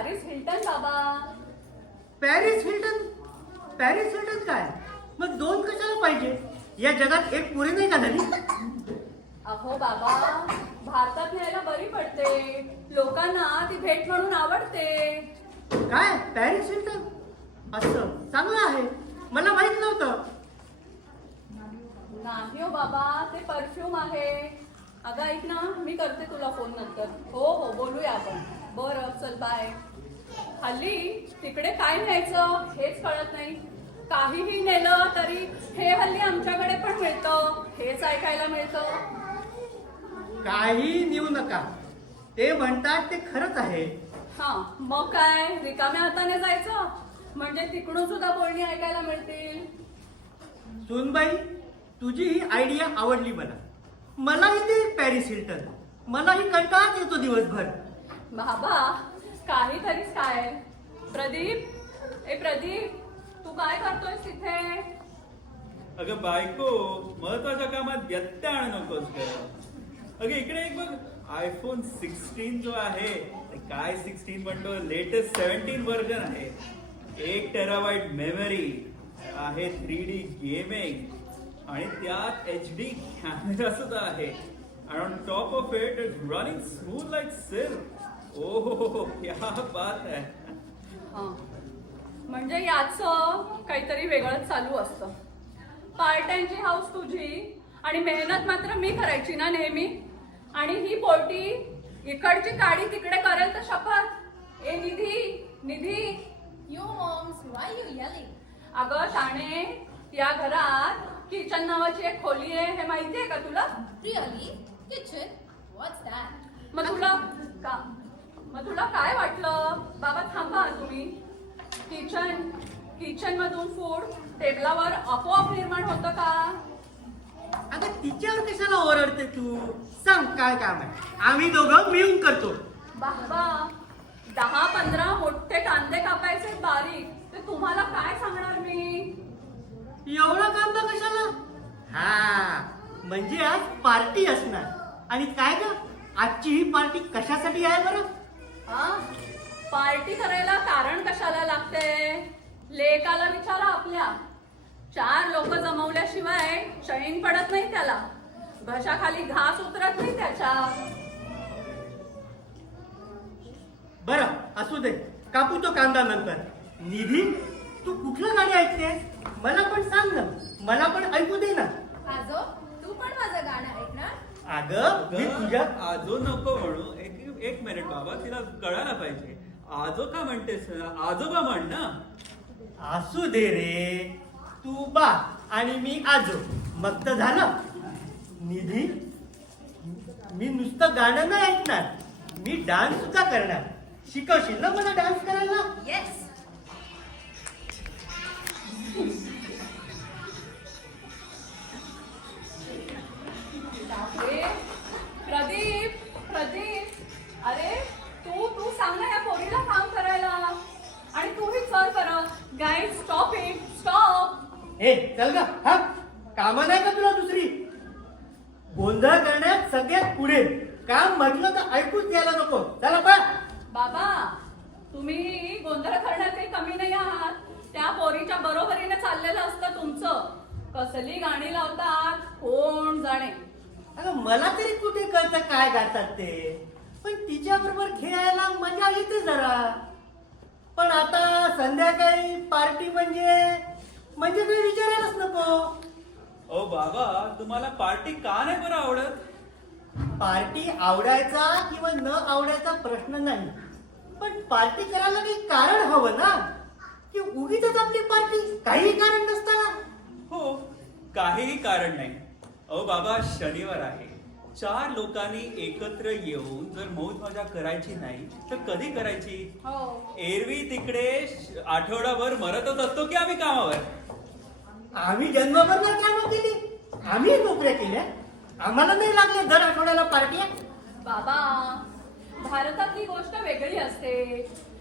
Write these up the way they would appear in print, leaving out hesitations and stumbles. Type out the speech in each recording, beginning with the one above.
Paris Hilton बाबा. Paris Hilton? Paris Hilton काय? मग दोन कशाला पाहिजे? या जगात एक पुरी नाही का झाली? अहो बाबा, भारतात न्यायला बरी पडते, लोकांना ती भेट म्हणून आवडते. काय पॅरिस हिल्टन? असं चांगलं आहे, मला माहित नव्हतं. नाही हो बाबा, ते परफ्यूम आहे. अगं ऐक ना, मी करते तुला फोन नंतर. हो हो, बोलूया आपण. बरं चल, बाय. हल्ली तिकडे काय न्यायचं हेच कळत नाही. काहीही नेलं तरी हे हल्ली आमच्याकडे पण मिळतं, हेच ऐकायला मिळतं. काही नेऊ नका, ते म्हणतात ते खरंच आहे. हा मग काय, रिकाम्या हाताने जायचं म्हणजे तिकडून सुद्धा बोलणी ऐकायला मिळतील. सुनबाई, तुझी ही आयडिया आवडली मला. मलाही ते पॅरिस हिल्टन. मलाही कंटाळाच येतो दिवसभर. बाबा काहीतरीच काय. प्रदीप, ए प्रदीप, तू काय करतोयस तिथे? अगं बायको, महत्वाच्या कामात व्यत्यय आणू नकोस ग. अगं इकडे एक बघ, आयफोन 16 जो आहे, काय 16 म्हणतो, लेटेस्ट 17 व्हर्जन आहे. 1 टेराबाइट मेमरी आहे, 3D गेमिंग आणि त्यात HD कॅमेरा सुद्धा आहे. आणि on top of it it's running smooth like silk. ओहो क्या बात आहे. हा म्हणजे याचं काहीतरी वेगळंच चालू असतं. पार्ट्यांची हाऊस तुझी आणि मेहनत मात्र मी करायची ना नेहमी. आणि ही पोटी इकडची काडी तिकडे करेल तर शपथ. ए निधी, निधी. You moms, why you yelling? अगं शाणे, या घरात किचन नावाची एक खोली आहे, हे माहितीये का तुला? Really? Kitchen? What's that? मग तुला काय वाटलं? बाबा थांबा तुम्ही. किचन मधून फूड टेबलावर आपोआप निर्माण होतं का? अगं तिच्यावर कशाला ओरडते तू? सांग काय काम आहे, आम्ही दोघं मिळून करतो. बाबा 10-15 मोठे कांदे कापायचे बारीक, ते तुम्हाला काय सांगणार मी? एवढा कांदा कशाला? हा म्हणजे आज पार्टी असणार. आणि काय ग, आजची ही पार्टी कशासाठी आहे बरं? हा पार्टी करायला कारण कशाला लागते? लेकाला विचारा आपल्या. 4 लोक जमवल्याशिवाय चैन पडत नाही त्याला, घशाखाली घास उतरत नाही त्याच्या. बरं असू दे, कापू तो कांदा नंतर. निधी, तू कुठलं गाणी ऐकतेस? मला पण सांग ना, मला पण ऐकू दे ना. आजो, तू पण माझं गाणं ऐक ना. अगं मी तुझ्या आजो नको म्हणू. एक मिनिट बाबा, तिला कळायला पाहिजे. आजो का म्हणतेस? आजोबा म्हण ना. असू दे रे, तू बा आणि मी आजो, मग तर झालं. निधी, मी नुसतं गाणं नाही ऐकणार, मी डान्स सुद्धा करणार. शिकवशील ना मला डान्स करायला? Yes. बापरे. प्रदीप, प्रदीप, अरे तू सांग ना या पोरीला काम करायला. आणि तूही सर कर. Guide stop it, stop. ए चल ग, हा कामं नाही का तुला दुसरी? गोंधळ करण्यात सगळ्यात पुढे. काम म्हटलं तर ऐकूच द्यायला नको. चला पा. बाबा तुम्ही गोंधळ करण्यात काही कमी नाही आहात. त्या पोरीच्या बरोबरीने चाललेलं असतं तुमचं. कसली गाणी लावतात कोण जाणे. अगं मला तरी कुठे कळतं काय गातात ते, पण तिच्या बरोबर खेळायला मजा येते जरा. पण आता संध्याकाळी पार्टी म्हणजे काही विचारायलाच नको. ओ बाबा, तुम्हाला पार्टी का नाही बरं आवडत? पार्टी आवडायचा किंवा न आवडायचा प्रश्न नाही, पण पार्टी करायला काही कारण हवं ना, की उगीच आपली पार्टी काही कारण नसताना. हो, काहीही कारण नाही. अहो बाबा, शनिवार आहे. 4 लोकांनी एकत्र येऊन जर मौज मजा करायची नाही तर कधी करायची? हो. एरवी तिकडे आठवडाभर मरतच असतो की आम्ही कामावर. आम्ही जन्मभर नाही कामं केली, आम्ही नोकऱ्या केल्या, आम्हाला नाही लागले दर आठवड्याला पार्ट्या. बाबा भारतात ही गोष्ट वेगळी असते.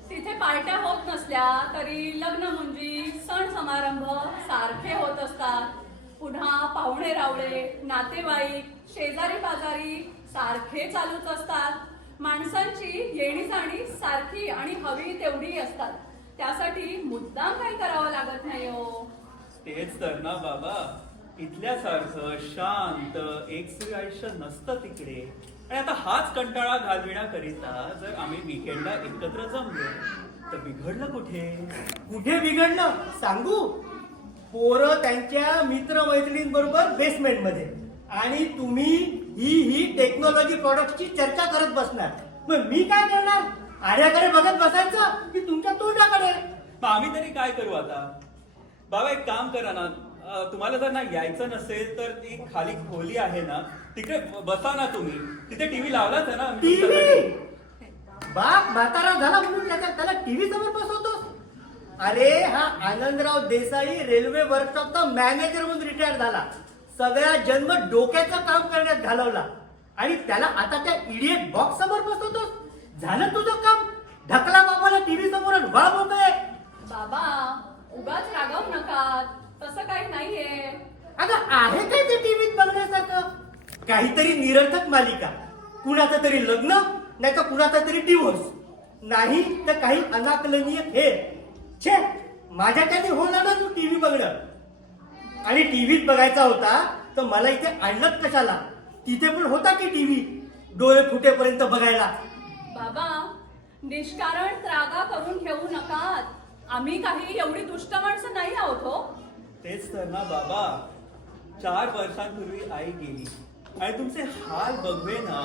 तिथे पार्ट्या होत नसल्या तरी लग्न मुंजी सण समारंभ सारखे होत असतात. पुन्हा पाहुणे रावळे, नातेवाईक, शेजारी पाजारी सारखे चालूच असतात. माणसांची येणी जाणी सारखी आणि हवी तेवढी असतात. त्यासाठी मुद्दाम काही करावं लागत नाही हो. तेच तर ना बाबा, इथल्यासारखं शांत एकसरी आयुष्य नसतं तिकडे. आणि आता हाच कंटाळा घालविण्याकरिता जर आम्ही वीकेंडला एकत्र जमलो तर बिघडलं कुठे? कुठे बिघडलं सांगू? पोरं त्यांच्या मित्रमैत्रिणींबरोबर बेसमेंट मध्ये आणि तुम्ही ही टेक्नॉलॉजी प्रॉडक्टची चर्चा करत बसणार. मग मी काय करणार? आड्याकडे बघत बसायचं की तुमच्या तोंडाकडे? मग आम्ही तरी काय करू आता? बाबा एक काम करा ना, तुम्हाला जर ना यायचं नसेल तर ती खाली खोली आहे ना, तिकडे बसा ना तुम्ही. तिथे टीव्ही लावलाच आहे ना आम्ही टीव्ही? तुमच्यासाठी. बाप म्हातारा झाला म्हणून त्याला टीव्ही समोर बसवतोस? अरे हा आनंदराव देसाई रेल्वे वर्कशॉपचा मॅनेजर म्हणून रिटायर झाला. सगळा जन्म डोक्याचं काम करण्यात घालवला आणि त्याला आता त्या इडियट बॉक्स समोर बसवतोस? झालं तुझं काम? ढकला बाबाला टीव्ही समोर वळ मोकळे. बाबा उगाच रागावू नका, तसं काही नाहीये. अगं आहे काय ते टीव्हीत बघण्यासारखं? काहीतरी निरर्थक मालिका, कुणाचं तरी लग्न, नाही तर कुणाचा तरी डिव्होर्स, नाही तर काही अनाकलनीय खेळ. छे, माझ्याच्याने होणार ना तू टीव्ही बघणं. आणि टीव्हीत बघायचा होता तर मला इथे आणलं कशाला? तिथे पण होता की टीव्ही डोळे फुटेपर्यंत बघायला. बाबा निष्कारण त्रागा करून घेऊ नका. आम्ही काही एवढी दुष्ट माणसं नाही आहोत हो. तेच तर ना बाबा, 4 वर्षांपूर्वी आई गेली आणि तुमचे हाल बघवे ना,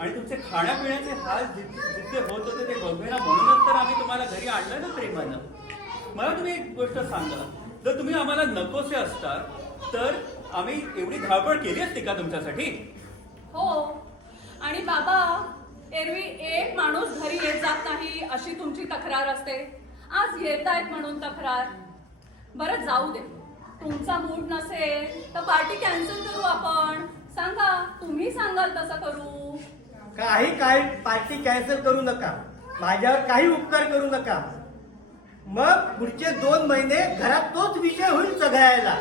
आणि तुमचे खाण्यापिण्याचे हाल जितके होत होते ते बघवे ना, म्हणूनच तर आम्ही तुम्हाला घरी आणलं ना प्रेमानं. मला तुम्ही एक गोष्ट सांगा, जर तुम्ही आम्हाला नकोसे असतात तर आम्ही एवढी धावपळ केली असती का तुमच्यासाठी? हो. आणि बाबा एरवी एक माणूस घरी येत जात नाही अशी तुमची तक्रार असते. आज येत आहेत म्हणून तक्रार. बरं जाऊ दे, तुमचा मूड नसेल तर पार्टी कॅन्सल करू आपण. सांगा, तुम्ही सांगाल तसं करू. काही पार्टी कॅन्सल करू नका, माझ्यावर काही उपकार करू नका. मग पुढचे 2 महिने घरात तोच विषय होईल सगळ्याला.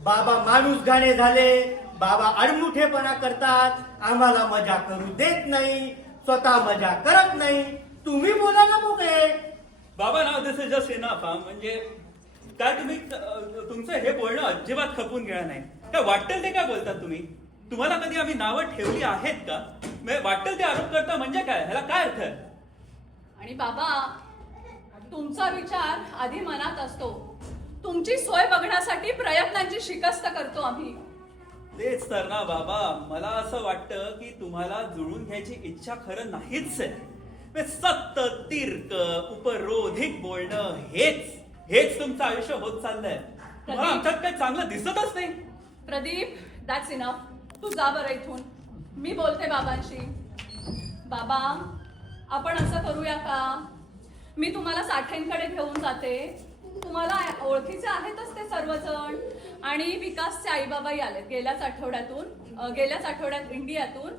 बाबा माणूस गाणे झाले, बाबा अडमुठेपणा करतात, आम्हाला मजा करू देत नाही, स्वतः मजा करत नाही. तुम्ही बोला ना मोकळे. बाबा ना, दिस इज जस्ट इनफ. म्हणजे काय तुम्ही तुमचं हे बोलणं अजिबात खपून घेणार नाही. काय वाटेल ते काय बोलतात तुम्ही? तुम्हाला कधी आम्ही नावं ठेवली आहेत का? वाटेल ते आरोप करता म्हणजे काय? ह्याला काय अर्थ आहे? आणि बाबा तुमचा विचार आधी मनात असतो. तुमची सोय बघण्यासाठी प्रयत्नांची शिकस्त करतो आम्ही. तेच तर ना बाबा, मला असं वाटतं की तुम्हाला जुळून घ्यायची इच्छा खरं नाहीच आहे. सतत तिरक उपरोधिक बोलणं हेच तुमचं आयुष्य होत चाललंय. तुम्हाला आमच्यात काही चांगलं दिसतच नाही. Pradeep, that's enough. तू जा बरं इथून. मी बोलते बाबांशी. बाबा आपण असं करूया का? मी तुम्हाला साठेंकडे घेऊन जाते. तुम्हाला ओळखीचे आहेतच ते सर्वजण. आणि विकासचे आई बाबाही आले गेल्याच आठवड्यात इंडियातून.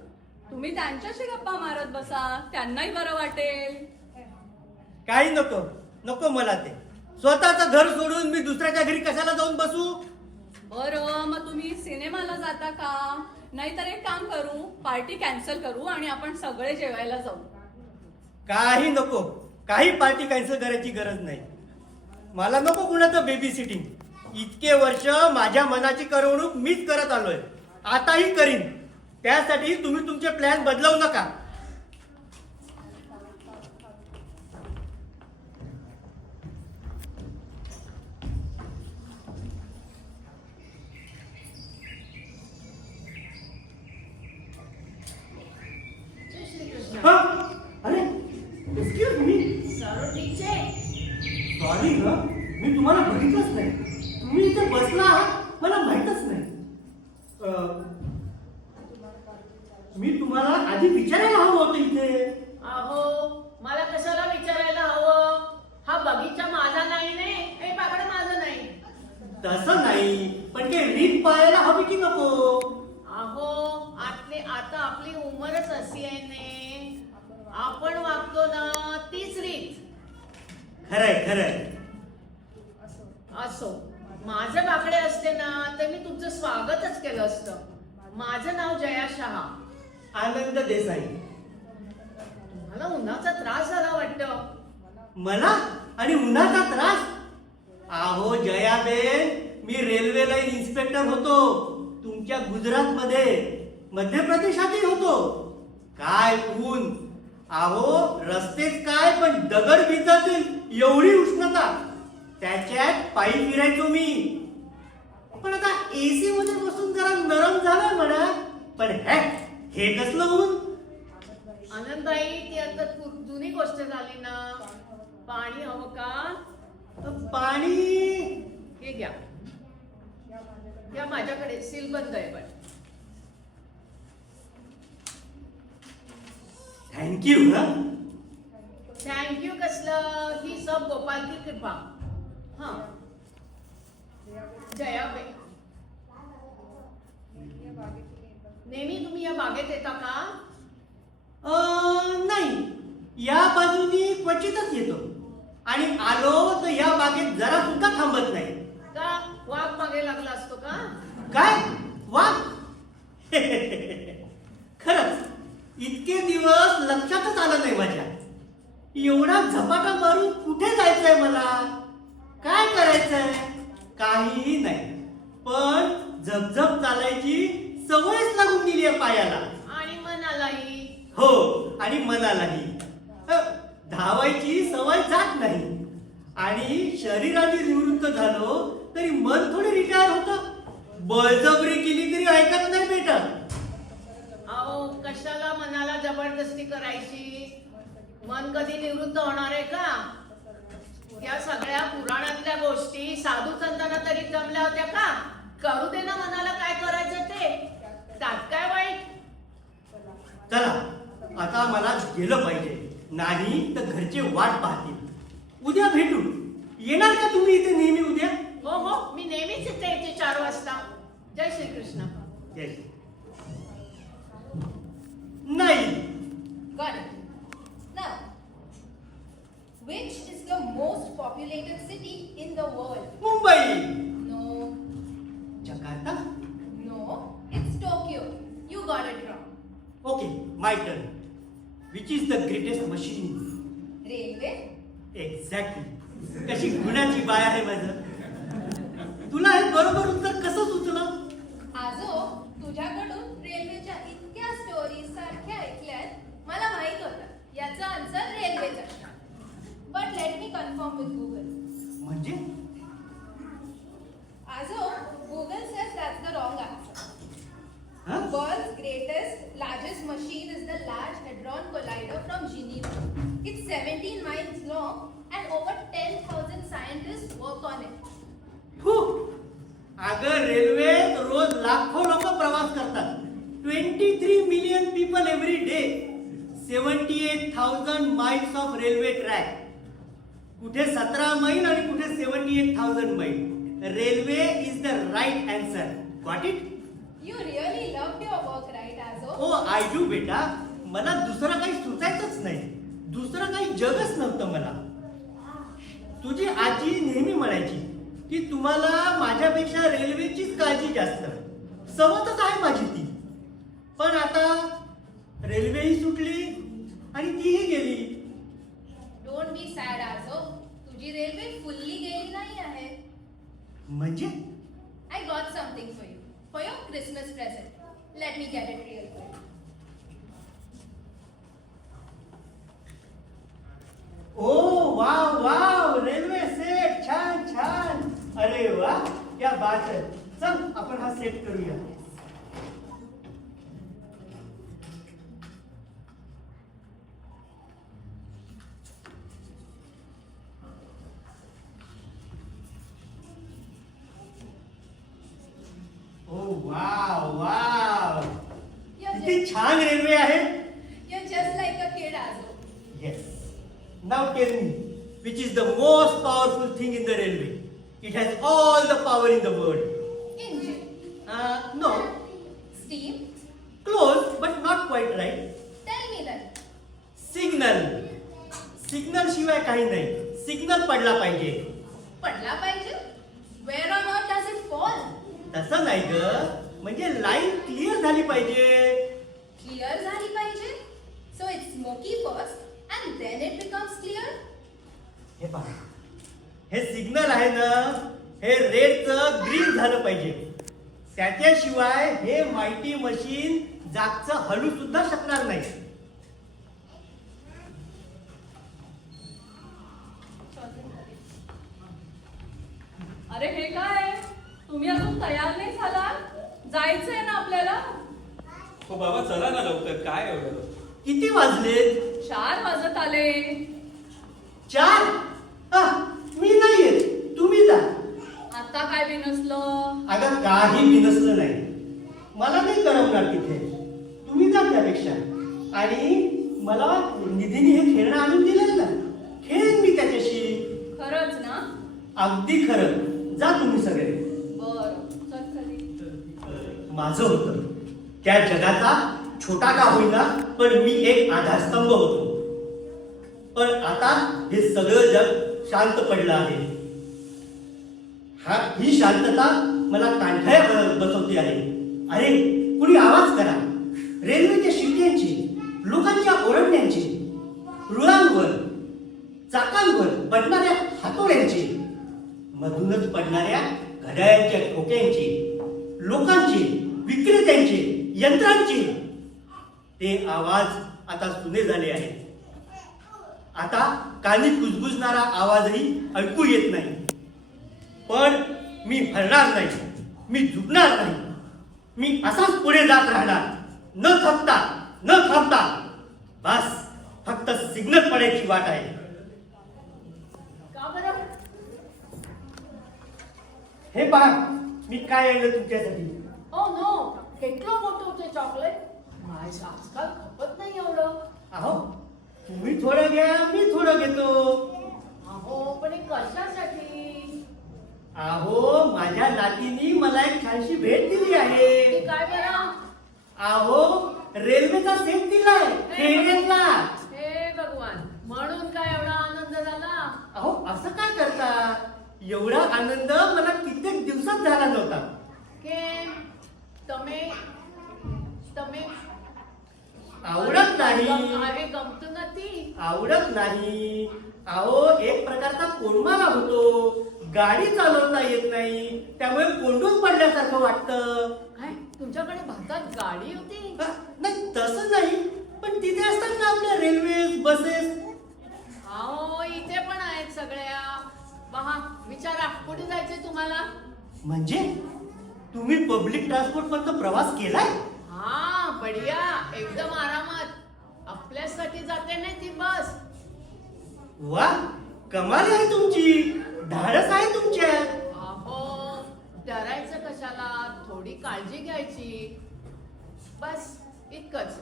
तुम्ही त्यांच्याशी गप्पा मारत बसा, त्यांनाही बरं वाटेल. काही नको मला ते. स्वतःचं घर सोडून मी दुसऱ्याच्या घरी कशाला जाऊन बसू? बरं, मग तुम्ही सिनेमाला जाता का? नाहीतर एक काम करू, पार्टी कॅन्सल करू आणि आपण सगळे जेवायला जाऊ. काही पार्टी कॅन्सल करायची गरज नाही. मला नको कुणाचं बेबी सिटिंग. इतके वर्ष माझ्या मनाची करवणूक मीच करत आलोय, आताही करीन. त्यासाठी तुम्ही तुमचे प्लॅन बदलवू नका. अरे एक्सक्यूज मी. सॉरी ग, मी तुम्हाला बघितलंच नाही. तुम्ही इथे बसला आहात मला माहितच नाही. मी तुम्हाला आधी विचारायला हवं होतं इथे. अहो, मला कशाला विचारायला हवं? हा बगीचा माझा नाही ने, हे पाकड माझं नाही. तसं नाही, पण ते रीत पाळायला हवी की नको? अहो, आता आपली उमरच अशी आहे ने, आपण वागतो ना तीच रीत. खरंय. असो, माझं बाकडे असते ना तर मी तुमचं स्वागतच केलं असतं. माझं नाव जया शहा. आनंद देसाई. तुम्हाला उन्हाचा त्रास झाला वाटतं. मला आणि उन्हाचा त्रास? अहो जयाबेन, मी रेल्वे लाईन इन्स्पेक्टर होतो तुमच्या गुजरातमध्ये, मध्य प्रदेशातही होतो. काय ऊन! अहो रस्तेच काय, पण दगड विजातील एवढी उष्णता. त्याच्यात पायी फिरायचो मी. पण आता एसी मध्ये बसून जरा नरम झालं म्हणा. पण हे कसलं ऊन! आनंदबाई, ती आता जुनी गोष्ट झाली ना. पाणी हवं का? पाणी हे घ्या. घ्या, माझ्याकडे सीलबंद आहे पण. थँक्यू. थँक्यू कसलं, ही सब गोपाल की कृपा. हा जयाबाई, नेहमी तुम्ही या बागेत येता का? नाही, या बाजूनी क्वचितच येतो. आणि आलो तर या बागेत जरा सुद्धा थांबत नाही. का वाघ मागे लागला असतो का? काय वाघ? खरंच इतके दिवस लक्षातच आलं नाही माझ्या. एवढा झपाटा मारून कुठे जायचंय मला? काय करायचंय? काहीही नाही. पण झपझप चालायची सवयच लागून गेली आहे पायाला. आणि मनालाही. हो, आणि मनालाही. धावायची सवय जात नाही. आणि शरीराने निवृत्त झालो तरी मन थोडे रिटायर होतं. बळजबरी केली तरी ऐकत नाही भेटत. अहो, कशाला मनाला जबरदस्ती करायची? मन कधी निवृत्त होणार आहे का? या सगळ्या पुराणातल्या गोष्टी साधू संतांना तरी जमल्या होत्या का? करू दे ना मनाला काय करायचं ते. त्यात काय वाईट? चला आता मला गेलं पाहिजे, नाही तर घरचे वाट पाहतील. उद्या भेटू. येणार का तुम्ही इथे नेहमी उद्या? हो हो, मी नेहमीच इथे येते 4 वाजता. जय श्रीकृष्ण. Yes. नाही. Got it. Now, which is the most populated city in the world? Mumbai. No, Jakarta. no, it's Tokyo. You got it wrong. Okay, my turn. Which is the greatest machine? Railway? Exactly. कशी गुणाची bye आहे माझं. तुला हे बरोबर उत्तर कसं सुचलं? आजो, तुझ्याकडून रेल्वेच्या इतक्या स्टोरीज सारख्या ऐकल्यात मला माहित होतं याचा आन्सर रेल्वेच असणार. But let me confirm with Google. म्हणजे आजो, Google says that's the wrong answer. हा? World's greatest, largest machine is the Large Hadron Collider from Geneva. It's 17 miles long and over 10,000 scientists work on it. फू. अगं रेल्वेत रोज लाखो लोक प्रवास करतात. 23 million people every day. 78,000 miles of railway track. कुठे 17 मैल आणि कुठे 78,000 मैल. Railway is the right answer. Got it? You really loved your work, right, Azo? Oh I do बेटा. मला दुसरं काही सुचायचंच नाही. दुसरं काही जगच नव्हतं मला. तुझी आजी नेहमी म्हणायची की तुम्हाला माझ्यापेक्षा रेल्वेचीच काळजी जास्त. सवतच आहे माझी ती. पण आता रेल्वेही सुटली आणि तीही गेली. Don't be sad, Azo. तुझी रेल्वे फुल्ली गेली नाही आहे. म्हणजे I got something for you. For your Christmas present. Let me get it real quick. Oh wow wow, railway set छान छान. अरे वा, क्या बात है. चल आपण हा सेट करूया. ओ वाव वाव, किती छान रेल्वे आहे. You're just like a kid, Azo. Yes. Now tell me, which is the most powerful thing in the railway? It has all the power in the world. Engine. No. Steam. Close, but not quite right. Tell me then. Signal. Signal शिवाय काही नाही. Signal पडला पाहिजे. पडला पाहिजे? Where on earth does it fall? तसं नाही ग. म्हणजे लाईन क्लिअर झाली पाहिजे. Clear झाली पाहिजे? So it's smoky first and then it becomes clear? हे पहा, हे सिग्नल आहे ना, हे रेडचं ग्रीन झालं पाहिजे. त्याच्याशिवाय हे माहिती मशीन जागचं हलू सुद्धा शकणार नाही. अरे हे काय, तुम्ही अजून तयार नाही झाला? जायचंय ना आपल्याला. हो बाबा चला ना लवकर, काय एवढं. किती वाजले? 4 वाजत आले. 4? मी नाही येत, तुम्ही जा. आता काय बिनसलं? अगं काही बिनसलं नाही, मला नाही करवणार तिथे. तुम्ही जा त्यापेक्षा. आणि मला निधीने हे खेळणं आणून दिलं ना, खेळेन मी त्याच्याशी. खरंच ना? अगदी खरं. जा तुम्ही सगळे. बर चल खाली. माझं होतं त्या जगाचा छोटा का होईना, पण मी एक आधारस्तंभ होतो. पण आता हे सगळं जग शांत पडलं आहे. ही शांतता मला कांठाया बसवते आहे. अरे कुणी आवाज करा. रेल्वेच्या शिट्यांची, लोकांच्या ओरडण्यांची, रुळांवर चाकांवर पडणाऱ्या हातोड्यांची, मधूनच पडणाऱ्या घड्याळांच्या ठोक्यांची, लोकांची, विक्रेत्यांची, यंत्रांची, ते आवाज आता सुने झाले आहेत. आता कानी कुजबुजणारा आवाजही ऐकू येत नाही. पण मी हलणार नाही, मी झुकणार नाही. मी असाच पुढे जात राहणार, न थकता, न थांबता. बस फक्त सिग्नल पडायची वाट आहे. का बरं? हे पहा, मी काय आणलं तुमच्यासाठी. ओ नो, કેટલો મોટો છે ચોકલેટ? माय आजकाल खपत नाही एवढं. अहो तुम्ही थोडं घ्या, मी थोडं घेतो. अहो पण हे कशासाठी? अहो माझ्या नातीनी मला एक छानशी भेट दिली आहे. ते काय बरं? अहो रेल्वेचा सेट दिलाय खेळण्याला. हे भगवान, म्हणून काय एवढा आनंद झाला? अहो असं काय करता? एवढा आनंद मला कित्येक दिवसात झाला नव्हता. કેમ તમે તમે आवडत नाही. अरे गमતું નથી. आवडत नाही. अहो एक प्रकारचा कोंडमाला होतो. गाडी चालवता येत नाही, त्यामुळे कोंडून पडल्यासारखं वाटतं. काय तुमच्याकडे भारतात गाडी होती? नाही तसं नाही, पण तिथे असतात ना आपल्या रेल्वे बसेस. अहो इथे पण आहेत सगळ्या. पहा विचारा कुठे जायचंय तुम्हाला? म्हणजे तुम्ही पब्लिक ट्रान्सपोर्ट पर्यंत प्रवास केलाय? हा बढिया, एकदम आरामात. आपल्यासाठी जाते ना ती बस. वा, कमाल आहे तुमची, धाडस आहे तुमच्या. अहो डरायचं कशाला, थोडी काळजी घ्यायची बस, इतकंच.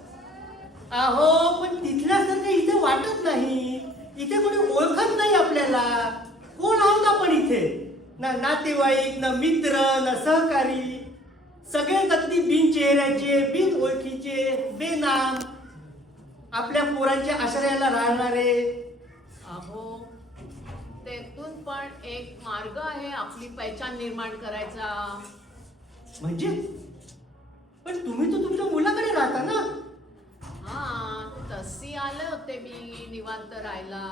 अहो पण तिथल्यासारखं इथे वाटत नाही. इथे कोणी ओळखत नाही आपल्याला. कोण आहोत आपण इथे? ना नातेवाईक, ना मित्र, ना सहकारी. सगळेच अगदी बिन चेहऱ्याचे, बिन ओळखीचे, बेनाम. आपल्या पोरांच्या आश्रयाला राहणारे. अहो त्यातून पण एक मार्ग आहे आपली पहिचान निर्माण करायचा. म्हणजे पण तुम्ही तर तुमच्या मुलाकडे राहता ना. हा तशी आले होते मी निवांत राहायला.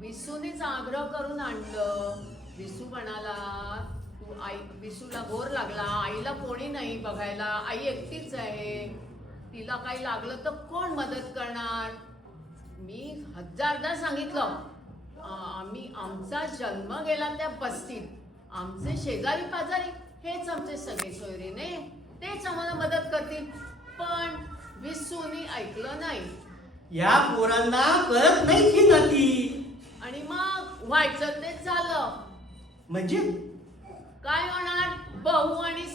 विसूनेच आग्रह करून आणलं. विसू म्हणाला तू आई, विसूला घोर लागला, आईला कोणी नाही बघायला, आई एकटीच आहे, तिला काही लागलं तर कोण मदत करणार. मी हजारदा सांगितलं आम्ही, आमचा जन्म गेला त्या बस्तीत, आमचे शेजारी पाजारी हेच आमचे सगळे सोयरीने, तेच आम्हाला मदत करतील. पण विसूनी ऐकलं नाही. या पोरांना कळत नाही की नाती. आणि मग व्हायचं तेच झालं. म्हणजे काय होणार? भाऊ आणि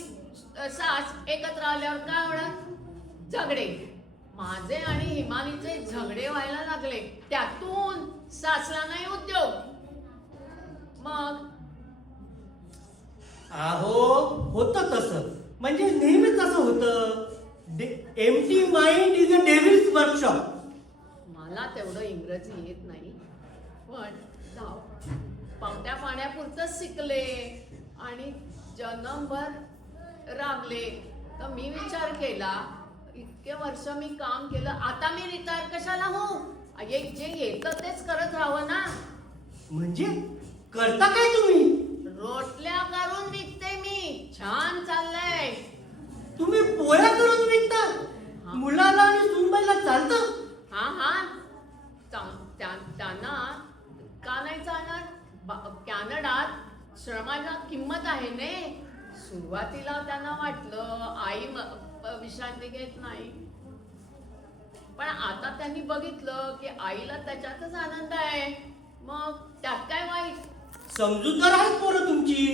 सास एकत्र आल्यावर काय होणार? झगडे. माझे आणि हिमानीचे झगडे व्हायला लागले. त्यातून सासला नाही उद्योग. मग अहो होतं तसं, म्हणजे नेहमीच असं होतं. Empty mind is a devil's workshop. मला तेवढं इंग्रजी येत नाही, पण पावत्या पाण्यापुरतंच शिकले आणि जन्मभर राबले. तर मी विचार केला, इतके वर्ष मी काम केलं, आता मी रिटायर कशाला हो? अये जे येतं तेच करत राहावं ना. म्हणजे करता काय तुम्ही? रोटल्या करून विकते मी. छान चाललंय. तुम्ही पोळ्या करून विकता? मुलाला आणि सुनबाईला चालतं? हा हा त्यांना का नाही चालणार? कॅनडात श्रमाला किंमत आहे ने. सुरुवातीला त्यांना वाटलं आई विश्रांती घेत नाही, पण आता त्यांनी बघितलं की आईला त्याच्यातच आनंद आहे. मग त्यात काय वाईट? समजूतदार आहेत पोरं तुमची.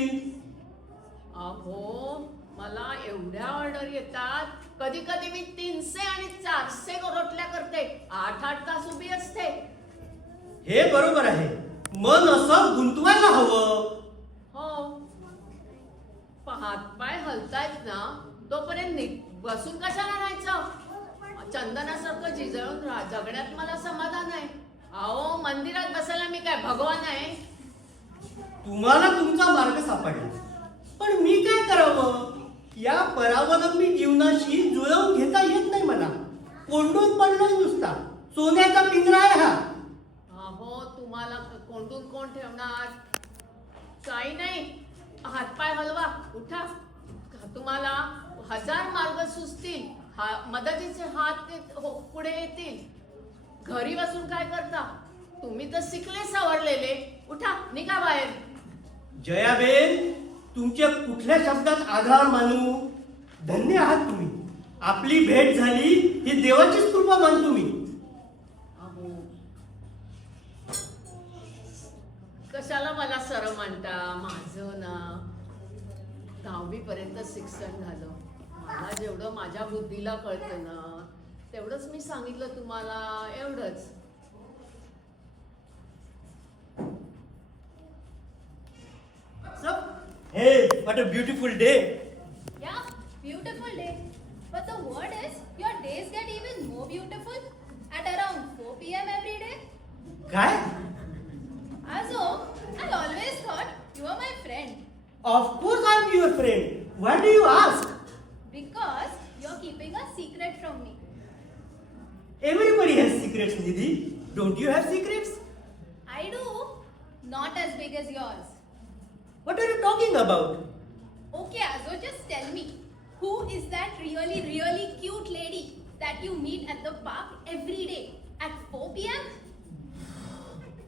अहो मला एवढ्या ऑर्डर येतात. कधी कधी मी 300 आणि 400 रोटल्या करते. 8-8 तास उभी असते. हे बरोबर आहे. मन असं गुंतवायला हवं. हो, हातपाय हलतायत ना तोपर्यंत बसून कशाला राहायचं? चंदनासारखं झिजळून जगण्यात मला समाधान आहे. अहो मंदिरात बसायला मी काय भगवान आहे? तुम्हाला तुमचा मार्ग सापडला, पण मी काय करावं? या परावलंबी जीवनाशी जुळवून घेता येत नाही मला. कोंडून पडलोय नुसता. सोन्याचा पिंजरा आहे हा. अहो तुम्हाला कोंडून कोण ठेवणार? काही नाही, हातपाय हलवा, उठा. तुम्हाला 1000 मार्ग सुचतील. मदतीचे हात पुढे येतील. घरी बसून काय करता? तुम्ही तर शिकले सवरलेले. उठा, निघा बाहेर. जयाबेन, तुमच्या कुठल्या शब्दात आधार मानू? धन्य आहात तुम्ही. आपली भेट झाली ही देवाचीच कृपा मानतो मी. अहो कशाला मला सर म्हणता? माझं ना 10वी पर्यंत शिक्षण झालं. मला जेवढं माझ्या बुद्धीला कळतं ना तेवढंच मी सांगितलं तुम्हाला. एवढंच. Hey, what a beautiful day. Yeah, beautiful day. But the word is, your days get even more beautiful at around 4 p.m. every day. काय? Also, I always thought you were my friend Of course I am your friend. Why do you ask? because you're keeping a secret from me. Everybody has secrets, Nidhi. Don't you have secrets? I do, not as big as yours. What are you talking about? Okay, Azo, just tell me, who is that really, really cute lady that you meet at the park every day at 4 p.m.?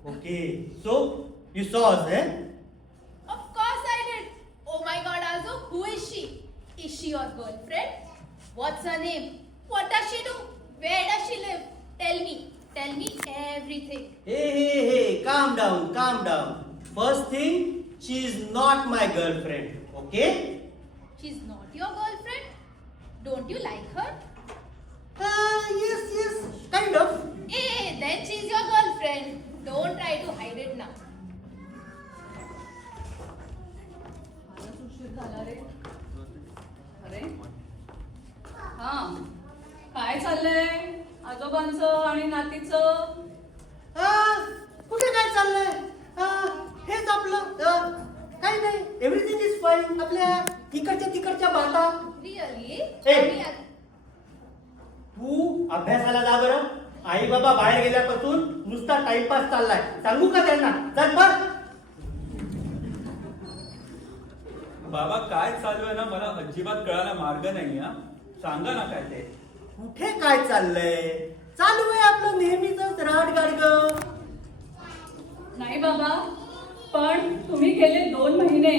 Okay, so you saw us, eh? Of course I did. Oh my God, Azo, who is she? Is she your girlfriend? What's her name? What does she do? Where does she live? Tell me everything. Hey, calm down, calm down. First thing, she is not my girlfriend, okay? She's not your girlfriend? Don't you like her? Yes, kind of. Hey, then she's your girlfriend. Don't try to hide it now. फारच उशीर झाला रे. अरे हा, काय चाललंय आजोबांचं आणि नातीचं? कुठे काय चाललंय? हेच आपलं काही नाही. Everything is fine. आपल्या तिकडच्या बाता. Really? Hey. तू अभ्यासाला जा बरं. आई बाबा बाहेर गेल्यापासून नुसता टाइमपास चाललाय. सांगू का त्यांना? चल बघ. बाबा काय चालू आहे ना मला अजिबात कळायला मार्ग नाही. हा सांगा ना काय ते. कुठे काय चाललंय? चालू आहे आपलं नेहमीच राड गाडग. नाही बाबा, पण तुम्ही गेले 2 महिने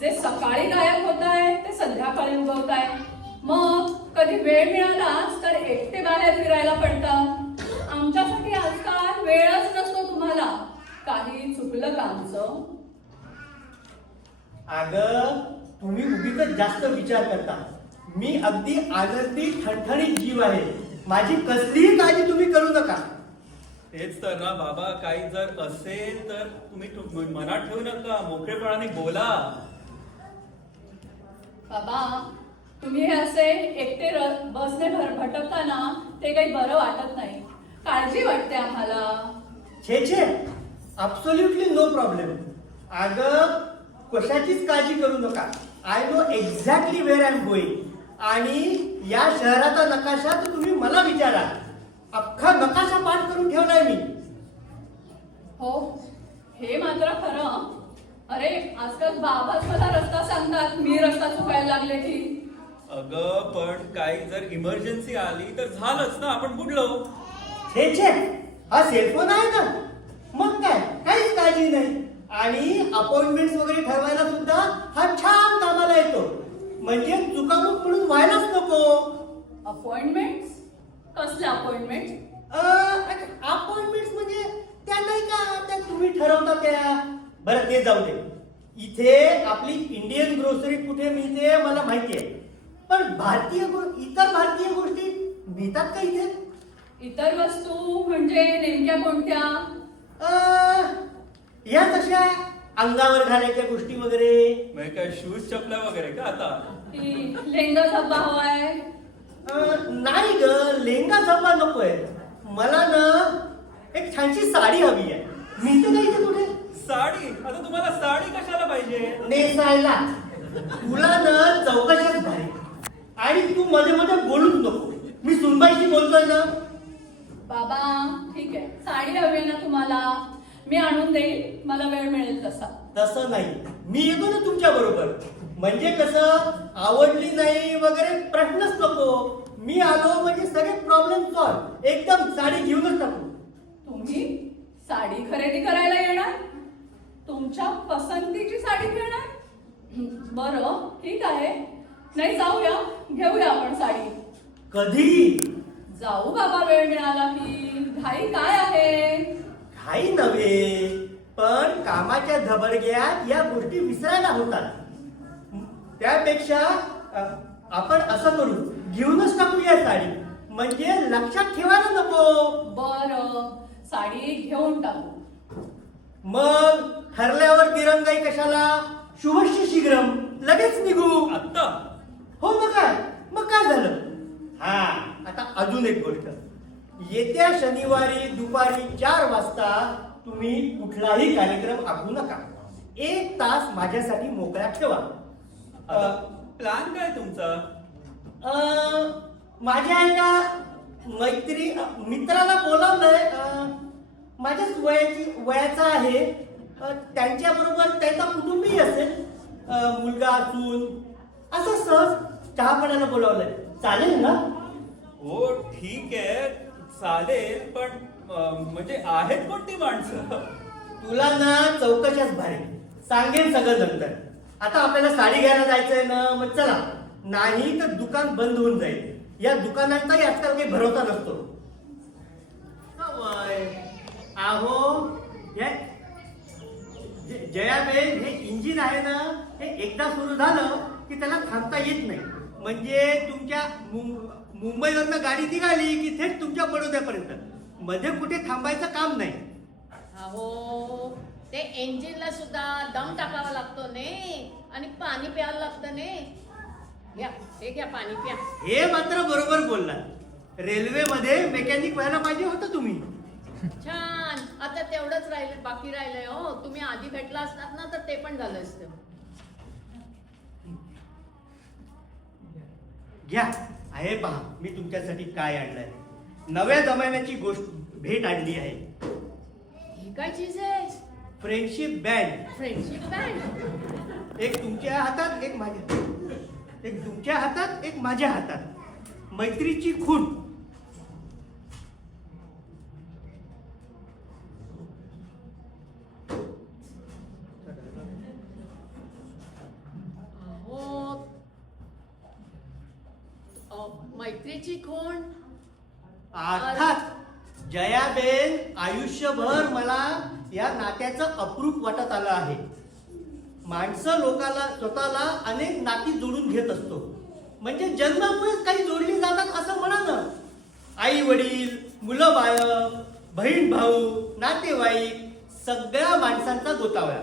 जे सकाळी गायब होताय ते संध्याकाळी उगवताय. मग कधी वेळ मिळालाच तर एकटे बाहेर फिरायला पडतं. आमच्यासाठी आजकाल वेळच नसतो तुम्हाला. काही चुकलं का आमचं? अगं तुम्ही उगीच जास्त विचार करता. मी अगदी आनंदी ठणठणीत जीव आहे. माझी कसलीही काळजी तुम्ही करू नका. तेच तर ना बाबा, काही जर असेल तर तुम्ही मनात ठेवू नका. मोकळेपणाने बोला. बाबा, तुम्ही हे असे एकटे बसने भटकताना ते काही बरं वाटत नाही. काळजी वाटते आम्हाला. छे ॲब्सोल्युटली नो प्रॉब्लेम. अगं कशाचीच काळजी करू नका. I know exactly wear I am going. आणि या शहराचा नकाशा तर तुम्ही मला विचारा. अख्खा नकाशा पाठ करून ठेवलाय मी. हो, हे मात्र खरं. अरे आजकाल बाबाच मला रस्ता सांगतात, मी रस्ता चुकायला लागले की. अगं पण काही जर इमर्जन्सी आली तर झालंच ना, आपण बुडलो. छे छे, हा सेलफोन आहे ना, मग काय काहीच काळजी नाही. आणि अपॉइंटमेंट वगैरे ठरवायला सुद्धा हा छान कामाला येतो. म्हणजे चुकामुक म्हणून व्हायलाच नको. अपॉइंटमेंट? कसल्या अपॉइंटमेंट? अपॉइंटमेंट म्हणजे त्या नाही का, त्या तुम्ही ठरवता त्या. बरं ते जाऊ दे. इथे आपली इंडियन ग्रोसरी कुठे मिळते मला माहिती आहे, पण इतर भारतीय गोष्टी मिळतात का इथे? इतर वस्तू म्हणजे नेमक्या कोणत्या? या तशा अंगावर घालायच्या गोष्टी वगैरे. म्हणजे काय शूज चपला वगैरे का आता? की लेंगा झब्बा हवाय? नाही ग, लेंगा झब्बा नकोय मला ना. एक छानशी साडी हवी आहे. मिळते का इथे कुठे? साडी? आता तुम्हाला साडी कशाला पाहिजे? नेसायला. तुला ना चौकशाच भारी. आणि तू मध्ये मध्ये बोलूच नको. मी सुनबाईशी बोलतोय ना. बाबा ठीक आहे, साडी हवी ना तुम्हाला, मी आणून देईन, मला वेळ मिळेल तसा. तसं नाही, मी येतो ना तुमच्या बरोबर. म्हणजे कसं, आवडली नाही वगैरे प्रश्नच नको. मी आलो म्हणजे सगळे प्रॉब्लेम सॉल्व. एकदम साडी घेऊनच टाकू. तुम्ही साडी खरेदी करायला येणार? तुमच्या पसंतीची साडी घेणार? बरं ठीक आहे, नाही जाऊया, घेऊया आपण साडी. कधी? जाऊ बाबा, वेळ मिळाला की. घाई काय आहे? घाई नव्हे, पण कामाच्या धबडग्यात या गोष्टी विसरायला होतात. त्यापेक्षा आपण असं करू, घेऊनच टाकूया साडी. म्हणजे लक्षात ठेवायला नको. बरं, साडी घेऊन टाकू. मग ठरल्यावर दिरंगाई कशाला? शुभश्य शीघ्रम, लगेच निघू. आता? हो मग काय झालं? हा, आता अजून एक गोष्ट. येत्या शनिवारी दुपारी 4 वाजता तुम्ही कुठलाही कार्यक्रम आखू नका. 1 तास माझ्यासाठी मोकळा ठेवा. प्लॅन काय तुमचा? माझ्या एका मित्राला बोलावलंय. माझ्याच वयाचा आहे. त्यांच्या बरोबर त्याचा कुटुंबीय असेल, मुलगा सून, असं सहज चहा पाण्याला बोलावलंय. चालेल ना? हो ठीक आहे, चालेल. पण म्हणजे आहेत कोणती माणसं? तुला ना चौकशाच भारी. सांगेन सगळं नंतर. आता आपल्याला साडी घ्यायला जायचंय ना, मग चला. नाही तर दुकान बंद होऊन जाईल. या दुकानांचाही आजकाल काही भरोसा नसतो. अहो जयाबेन, हे इंजिन आहे ना, हे एकदा सुरू झालं की त्याला थांबता येत नाही. म्हणजे तुमच्या मुंबईवरनं गाडी निघाली की थेट तुमच्या बडोद्यापर्यंत. मध्ये कुठे थांबायचं काम नाही. अहो ते इंजिनला सुद्धा दम टाकावा लागतो ने, आणि पाणी प्यायला लागतं ने. घ्या, हे घ्या, पाणी प्या. हे मात्र बरोबर बोललात. रेल्वेमध्ये मेकॅनिक व्हायला पाहिजे होतं तुम्ही. छान. आता तेवढंच राहिलं, बाकी राहिलंय. हो, तुम्ही आधी भेटला असतात ना तर ते पण झालं असतं. घ्या, आहे पहा मी तुमच्यासाठी काय आणलंय. नव्या जमान्याची गोष्ट भेट आणली आहे. ही काय चीज आहे? Friendship band. Friendship band. एक तुमच्या हातात, एक माझ्या. एक तुमच्या हातात, एक माझ्या हातात. मैत्रीची खूण. मैत्रीची खूण. अर्थात जयाबेन, आयुष्यभर मला या नात्याचं अप्रूप वाटत आलं आहे. माणसं लोकाला स्वतःला अनेक नाती जोडून घेत असतो. म्हणजे जन्मामुळेच काही जोडली जातात असं म्हणा ना. आई वडील, मुलं बाळ, बहीण भाऊ, नातेवाईक, सगळ्या माणसांचा गोतावळा.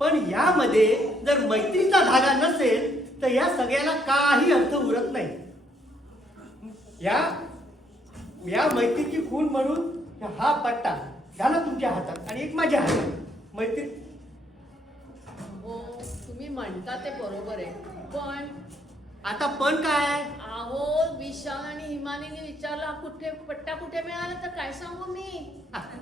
पण यामध्ये जर मैत्रीचा धागा नसेल तर या सगळ्याला काही अर्थ उरत नाही. या मैत्रीची खूण म्हणून हा पट्टा झाला तुमच्या हातात आणि एक माझ्या हातात. मैत्री. हो, तुम्ही म्हणता ते बरोबर आहे, पण आता पण काय? अहो विशाल आणि हिमानीने विचारला कुठे पट्टा कुठे मिळाला तर काय सांगू मी.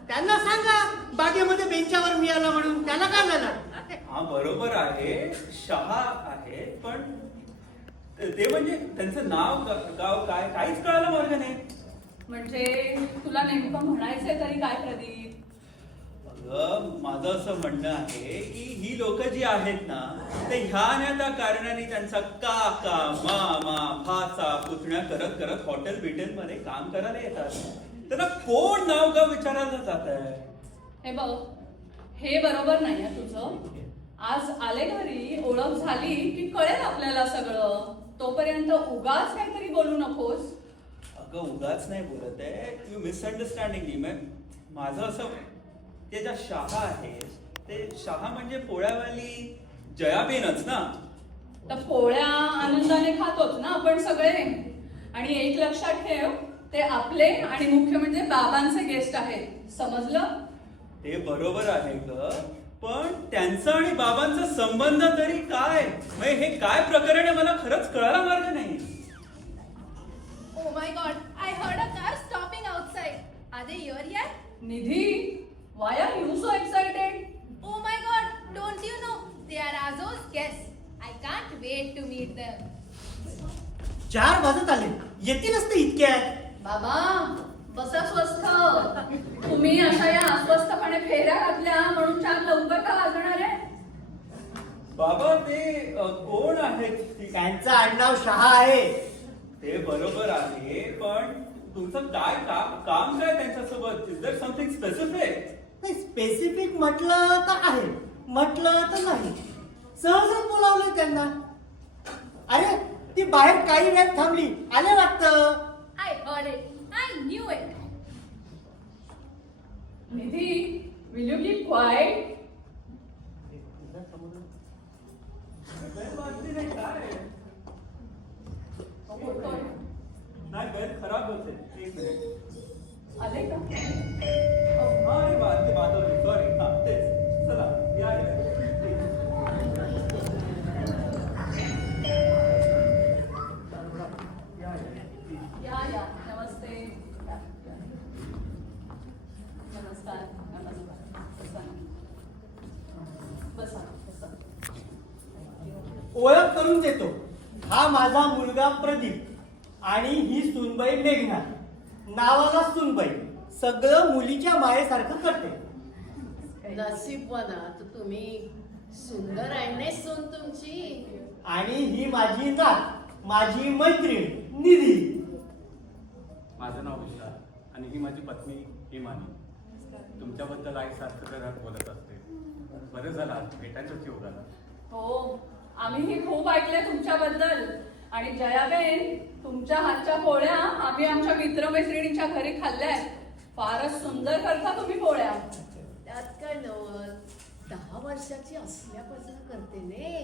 त्यांना सांगा बागेमध्ये बेंचावर मिळाला म्हणून, त्याला काय झालं? हा बरोबर आहे, शहा आहे, पण ते म्हणजे त्यांचं नाव गाव काय काहीच कळायला मार्ग नाही. म्हणजे तुला नेमकं म्हणायचंय तरी काय प्रदीप? अगं माझं असं म्हणणं आहे की ही लोक जी आहेत ना ते ह्या न त्या कारणाने त्यांचा काका मामा भाचा पुतण्या करत करत हॉटेल बिटेल मध्ये काम करायला येतात. त्यांना कोण नाव गाव विचारायला जात आहे? हे बघ, हे बरोबर नाहीये तुझं. आज आले घरी, ओळख झाली की कळेल आपल्याला सगळं. तोपर्यंत उगाच काहीतरी बोलू नकोस. अगं उगाच नाही बोलत आहे, यू मिसअंडरस्टँडिंग मी. माझं असं ते ज्या शहा आहेत ते शहा म्हणजे पोळ्यावाली जयाबेनच ना. तर पोळ्या आनंदाने खातोच ना आपण सगळे. आणि एक लक्षात ठेव, ते आपले आणि मुख्य म्हणजे बाबांचे गेस्ट आहेत, समजलं? ते बरोबर आहे ग, पण त्यांचा आणि बाबांचा संबंध तरी काय? म्हणजे हे काय प्रकरण आहे मला खरंच कळायला मार्ग नाही. Oh my god, I heard a car stopping outside. Are they here yet? Nidhi, why are you so excited? Oh my god, don't you know? They are Azo's guests. I can't wait to meet them. 4 वाजत आले, येतीलच ते इतक्यात. बाबा बसा स्वस्थ. तुम्ही अशा या अस्वस्थपणे फेऱ्या घातल्या म्हणून 4 लवकर का वाजणार आहे? बाबा ते कोण आहेत? त्यांचं आडनाव शहा आहे. ते बरोबर आहे, पण तुमचं काय काम काय त्यांच्यासोबत? Is there something specific? नाही, स्पेसिफिक म्हटलं तर आहे, म्हटलं तर नाही. सहजच बोलावलंय त्यांना. अरे ती बाहेर काही वेळ थांबली, आले वाटतं. I heard it. I knew it. Nidhi, will you keep quiet? नाही बेल खराब होते. एक मिनिट. आले का? अरे बात ते माधवली, सॉरी. हा तेच, चला या या. या नमस्ते. नमस्कार नमस्कार. बसा बसा. ओळख करून देतो, हा माझा मुलगा प्रदीप आणि ही सुनबाई मेघना. नावाला सुनबाई, सगळं मुलीच्या मायेसारखं करते. नशीबवाना तर तुम्ही. सुंदर आहे ना सून तुमची. आणि ही माझी नात, माझी मैत्रीण निधी. माझं नाव विशाल आणि ही माझी पत्नी हिमानी. तुमच्याबद्दल आई सारखं घरात बोलत असते. बरं झालं आज भेटायचंच योग आला. हो, आम्हीही खूप ऐकलंय तुमच्याबद्दल. आणि जयाबेन, तुमच्या हातच्या पोळ्या आम्ही आमच्या मित्रमैत्रिणींच्या घरी खाल्ल्यात. फारच सुंदर करता तुम्ही पोळ्या. त्यात काय नवल, 10 वर्षाची असल्यापासून करते ने.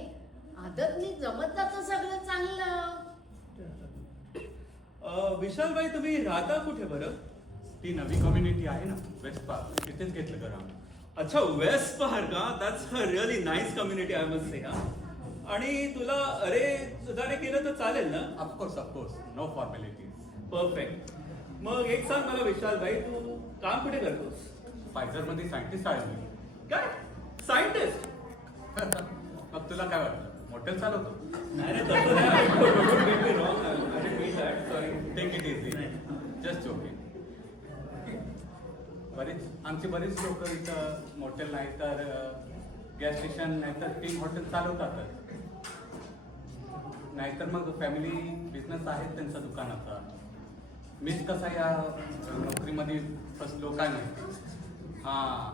आदतनी जमत जातं सगळं चांगलं. विशालबाई तुम्ही राहता कुठे बरं? ती नवी कम्युनिटी आहे ना वेस्ट पार्क, तिथेच घेतलं घर आम्ही. अच्छा, वेस्ट पहार का? That's a really nice community I must say. आणि तुला अरे सुधारे केलं तर चालेल ना? Of course no formalities. परफेक्ट. मग एक सांग मला विशालबाई, तू काम कुठे करतोस? फायझरमध्ये सायंटिस्ट आहे मी. काय सायंटिस्ट? मग तुला काय वाटलं, मॉडेल चालवतो? नाही नाही तसं नाही. Don't get me wrong. I didn't mean that. Sorry. Take it easy, just joking. आमचे बरेच लोक इथं मॉटेल नाही तर गॅस स्टेशन नाही तर टी हॉटेल चालवतातच. नाहीतर मग फॅमिली बिझनेस आहे त्यांचा दुकानाचा. मीच कसा या नोकरीमध्ये फसलो काय नाही. हां,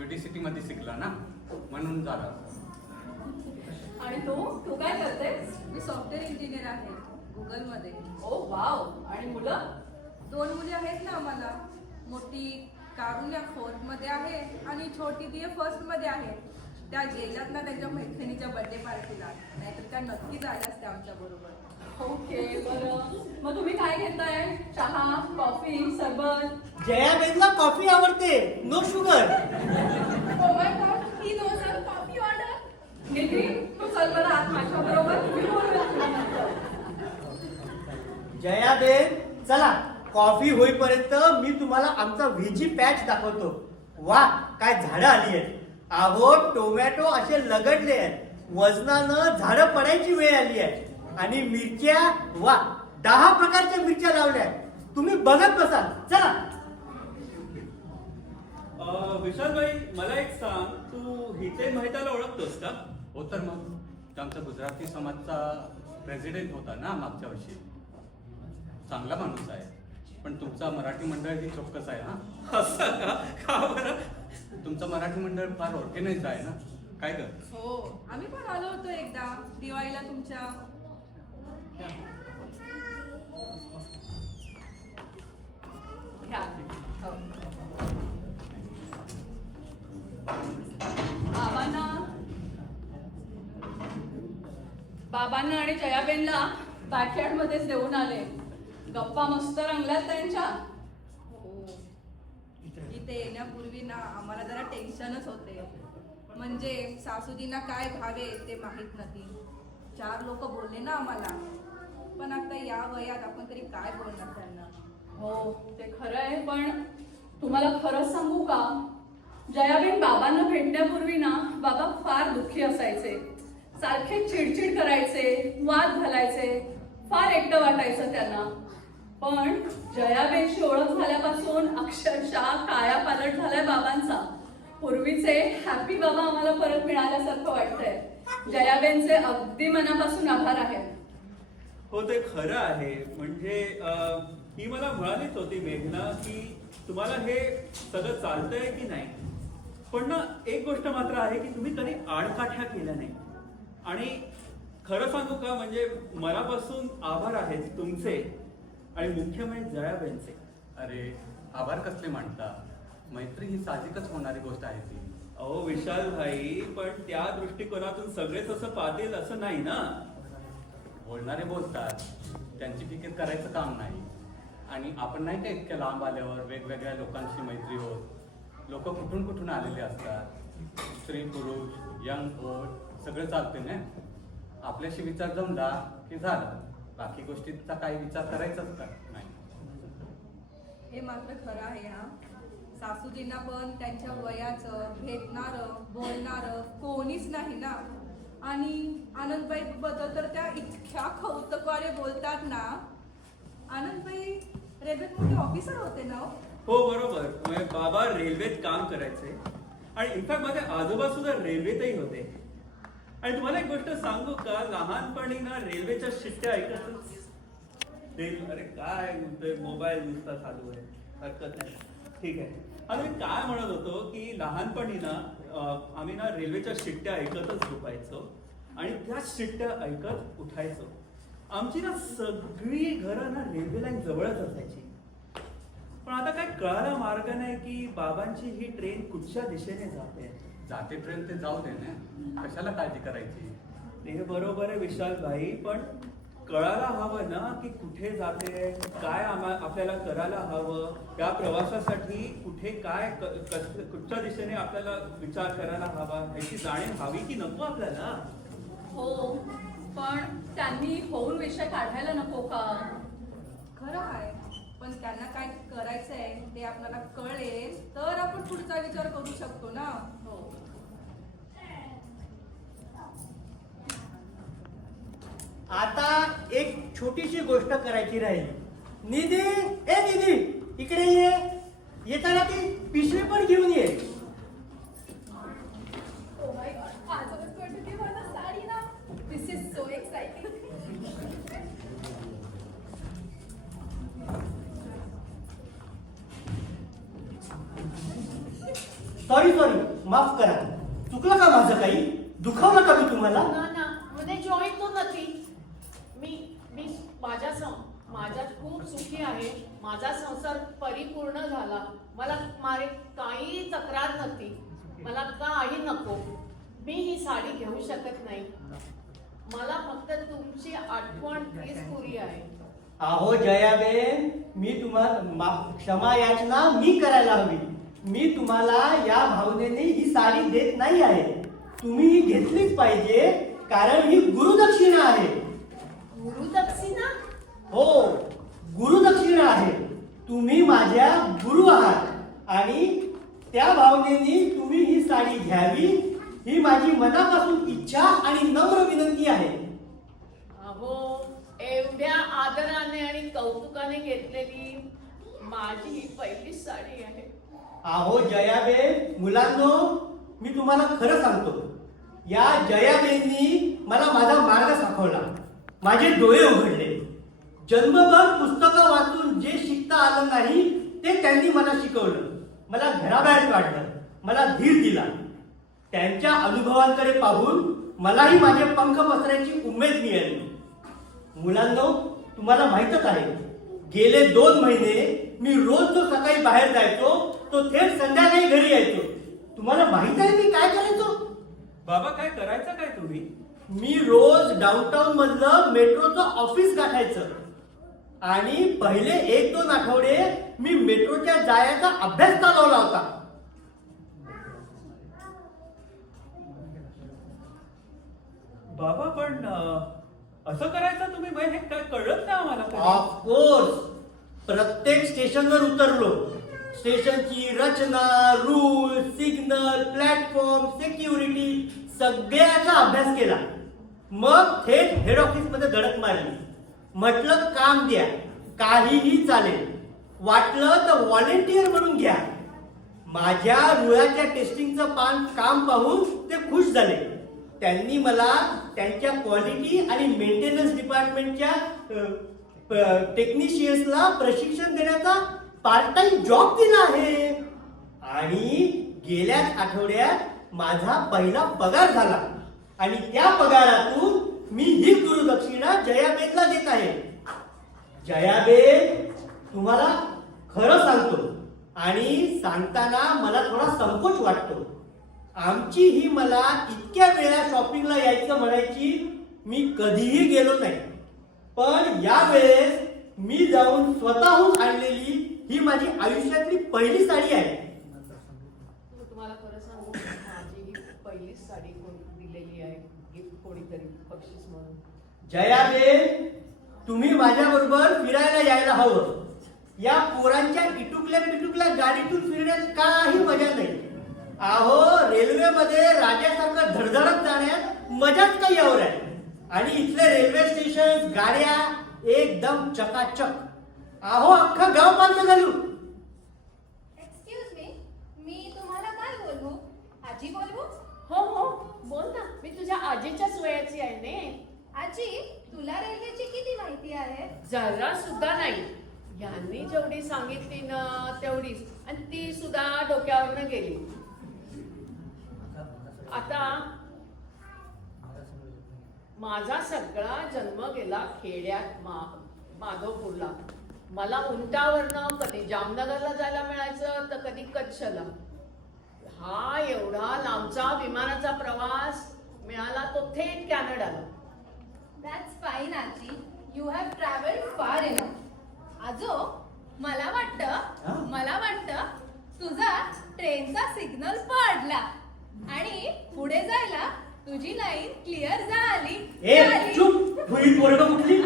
UTCT मध्ये शिकला ना म्हणून झाला. आणि तू काय करतेस? मी सॉफ्टवेअर इंजिनियर आहे गुगलमध्ये. ओ वाव. आणि मुलं? 2 मुली आहेत ना आम्हाला. मोठी कारुण्या 4th मध्ये आहे आणि छोटी ती 1st मध्ये आहे. त्या गेल्यात ना त्यांच्या मैत्रिणीच्या बर्थडे पार्टीला, नाहीतर त्या नक्कीच आल्या असत्या आमच्या बरोबर. ओके, बरं. मग तुम्ही काय घेताय? चहा, कॉफी, सरबत? जयाबेनला कॉफी आवडते, no sugar. Oh my god, he knows our coffee order. Nidhi, तू चल बरं आत माझ्या बरोबर. मी बोलूया तुला नंतर. जयाबेन चला, कॉफी होईपर्यंत मी तुम्हाला आमचा व्हेजी पॅच दाखवतो. वा, काय झाडं आली आहेत. अहो, टोमॅटो असे लगडले आहेत. वजनानं झाडं पडायची वेळ आली आहे. आणि मिरच्या, वा, 10 प्रकारच्या मिरच्या लावल्या आहेत. तुम्ही बघत बसाल. चला. विशालभाई, मला एक सांग, तू हिते महिताला ओळखतोस का? हो तर मग, तो आमचा गुजराती समाजचा प्रेसिडेंट होता ना मागच्या वर्षी. चांगला माणूस आहे. पण तुमचा मराठी मंडळ ही चोक्कस आहे हा. असं का? का बरं? तुमचं मराठी मंडळ फार ऑर्गनाइज आहे ना, काय ग? हो, आम्ही पण आलो होतो एकदा दिवाळीला तुमच्या. घ्या. हो. बाबांना आणि जयाबेनला बॅकयार्ड मध्येच देऊन आले. गप्पा मस्त रंगल्यात त्यांच्या. हो, इथे येण्यापूर्वी ना आम्हाला जरा टेन्शनच होते. म्हणजे सासूजींना काय भावे ते माहित नाही. 4 लोक बोलले ना आम्हाला. पण आता या वयात आपण तरी काय बोलणार त्यांना. हो, ते खरं आहे. पण तुम्हाला खरंच सांगू का, जयाबेन बाबांना भेटण्यापूर्वी ना बाबा फार दुःखी असायचे. सारखे चिडचिड करायचे, वाद घालायचे. फार एकटं वाटायचं त्यांना. पण जयाबेनशी ओळख झाल्यापासून अक्षरशः कायापालट झालाय बाबांचा. पूर्वीचे हॅपी बाबा आम्हाला परत मिळाल्यासारखं वाटतंय. जयाबेनचे अगदी मनापासून आभार आहेत. हो, ते खरं आहे. म्हणजे ही मला म्हणालीच होती मेघना की तुम्हाला हे सगळं चालतंय की नाही. पण ना एक गोष्ट मात्र आहे की तुम्ही कधी आडकाठ्या केल्या नाही. आणि खरं सांगू का, म्हणजे मनापासून आभार आहेत तुमचे आणि मुख्य म्हणजे जयाबेनचे. अरे, आभार कसले मांडता? मैत्री ही साहजिकच होणारी गोष्ट आहे ती. अहो विशाल भाई, पण त्या दृष्टिकोनातून सगळेच असं पाहतील असं नाही ना. बोलणारे बोलतात, त्यांची टिकेत करायचं काम नाही. आणि आपण नाही का इतक्या लांब आल्यावर वेगवेगळ्या लोकांशी मैत्री होत. लोक कुठून कुठून आलेले असतात. स्त्री पुरुष, यंग ओल्ड सगळं चालते ना. आपल्याशी विचार जमला की झालं. बाकी गोष्टींचा काही विचार करायचाच नाही. हे मात्र खरं आहे हा. सासूजींना पण त्यांच्या वयाचं भेटणारं बोलणारं कोणीच नाही ना. आणि आनंदबाई बद्दल तर त्या इतक्या कौतुकाने बोलतात ना. आनंदबाई रेल्वेत मोठे ऑफिसर होते ना. हो बरोबर. म्हणजे बाबा रेल्वेत काम करायचे आणि इनफॅक्ट माझे आजोबा सुद्धा रेल्वेतही होते. आणि तुम्हाला एक गोष्ट सांगू का, लहानपणी ना रेल्वेच्या शिट्ट्या ऐकतच अरे काय मोबाईल नुसता चालू आहे, हरकत नाही, ठीक आहे. आता मी काय म्हणत होतो की लहानपणी ना आम्ही ना रेल्वेच्या शिट्ट्या ऐकतच झोपायचो आणि त्या शिट्ट्या ऐकत उठायचो. आमची ना सगळी घरं ना रेल्वे लाईन जवळच असायची. पण आता काय कळायला मार्ग नाही की बाबांची ही ट्रेन कुठच्या दिशेने जाते. जाते ट्रेन ते जाऊ दे ना, कशाला काळजी करायची. ते बरोबर आहे विशाल भाई, पण कळायला हवं ना की कुठे जाते, काय आपल्याला करायला हवं. त्या प्रवासासाठी कुठे काय कुठच्या दिशेने आपल्याला विचार करायला हवा याची जाणीव हवी की नको आपल्याला. हो, पण त्यांनी होऊन विषय काढायला नको का. खरं आहे. पण त्यांना काय करायचंय ते आपल्याला कळेल तर आपण पुढचा विचार करू शकतो ना. हो. आता एक छोटीशी गोष्ट करायची राहिली. निधी, ए निधी, इकडे ये. येताना ती पिशवी पण घेऊन ये. Oh my god, Ajo is going to give her the sari now. This is so exciting. Sorry sorry, माफ करा. चुकलं का माझं काही? दुखावलं का मी तुम्हाला? ના ના મને જોઈ તો નથી. मी माझ्यात खूप सुखी आहे. माझा संसार परिपूर्ण झाला. मला मारे काही तक्रार नव्हती. मला काही नको. मी ही साडी घेऊ शकत नाही. मला फक्त तुमची आठवण तीच पुरी आहे. अहो जयाबेन, मी तुम्हाला क्षमा याचना मी करायला हवी. मी तुम्हाला या भावनेने ही साडी देत नाही आहे. तुम्ही ही घेतलीच पाहिजे, कारण ही गुरुदक्षिणा आहे. गुरुदक्षिणा? हो, गुरुदक्षिणा आहे. तुम्ही माझ्या गुरु आहात आणि त्या भावनेने तुम्ही ही साडी घ्यावी ही माझी मनापासून इच्छा आणि नम्र विनंती आहे. अहो, एवढ्या आदराने आणि कौतुकाने घेतलेली माझी ही पहिलीच साडी आहे. अहो जयाबेन, मुलांनो, मी तुम्हाला खरं सांगतो, या जयाबेननी मला माझा मार्ग दाखवला, माझे डोळे उघडले. जन्मभर पुस्तकं वाचून जे शिकता आलं नाही ते त्यांनी मला शिकवलं, मला घराबाहेर काढलं, मला धीर दिला. त्यांच्या अनुभवांकडे पाहून मलाही माझे पंख पसरायची उमेद मिळाली. मुलांनो, तुम्हाला माहीतच आहे, गेले 2 महिने मी रोज जो सकाळी बाहेर जायचो तो थेट संध्याकाळी घरी यायचो. तुम्हाला माहित आहे मी काय करायचो? बाबा काय करायचं काय तुम्ही? मी रोज डाऊनटाऊन मधलं मेट्रोचं ऑफिस गाठायचं आणि पहिले 1-2 आठवडे मी मेट्रोच्या जायचा अभ्यास चालवला होता. बाबा पण असं करायचं तुम्ही? बाई, हे काय कळत नाही आम्हाला कधी. ऑफकोर्स, प्रत्येक स्टेशनवर उतरलो. स्टेशनची रचना, रूल, सिग्नल, प्लॅटफॉर्म, सिक्युरिटी सगळ्याचा अभ्यास केला. मग थेट हेड ऑफिस मध्ये धडक मारली. म्हटलं काम द्या, काहीही चालेल, वाटलं तर व्हॉलेंटियर म्हणून घ्या. माझ्या रुळाच्या टेस्टिंगचं काम पाहून ते खुश झाले. त्यांनी मला त्यांच्या क्वालिटी आणि मेंटेनन्स डिपार्टमेंटच्या टेक्निशियन्सला प्रशिक्षण देण्याचा पार्ट टाइम जॉब दिला आहे. आणि गेल्याच आठवड्यात माझा पहिला पगार झाला आणि त्या पगारातून मी ही गुरुदक्षिणा जयाबेनला देत आहे. जयाबेन, तुम्हाला खरं सांगतो आणि सांगताना मला थोडा संकोच वाटतो. आमची ही मला इतक्या वेळा शॉपिंगला यायचं म्हणायची मी कधीही गेलो नाही, पण यावेळेस मी जाऊन स्वतःहून आणलेली ही माझी आयुष्यातली पहिली साडी आहे. तुम्हाला खरं सांगू, माझी ही पहिलीच साडी कोणी दिलेली आहे, गिफ्ट कोणीतरी बक्षीस म्हणून. जयाबेन, तुम्ही माझ्या बरोबर फिरायला यायला हवं. या पोरांच्या इटुकल्या पिटुकल्या गाडीतून फिरण्यात काही मजा नाही. अहो, रेल्वेमध्ये राजासारखं धडधडत जाण्यात मजाच काही और आहे. आणि इथले रेल्वे स्टेशन, गाड्या एकदम चकाचक. अहो, अख्खं गाव पालतं झालं. एक्सक्यूज मी, मी तुम्हाला काय बोलू? आजी बोलू? हो हो, बोल ना, मी तुझ्या आजीच्याच वयाची आहे ने. आजी, तुला रेल्वेची किती माहिती आहे? जरा सुद्धा नाही. यांनी जेवढी सांगितली ना तेवढीच, आणि ती सुद्धा डोक्यावरनं गेली. आता माझा सगळा जन्म गेला खेड्यात, माधवपूरला. मला उंटावरनं कधी जामनगरला जायला मिळायचं तर कधी कच्छला. हा एवढा लांबचा विमानाचा प्रवास मिळाला तो थेट कॅनडाला. That's fine, आजी. You have traveled far enough. आजो, मला वाटतं तुझा ट्रेनचा सिग्नल पडला आणि पुढे जायला तुझी लाईन क्लिअर झाली. ए, चुप, भुई पोरगं कुठली?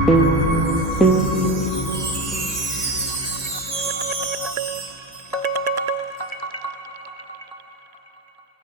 Thank you.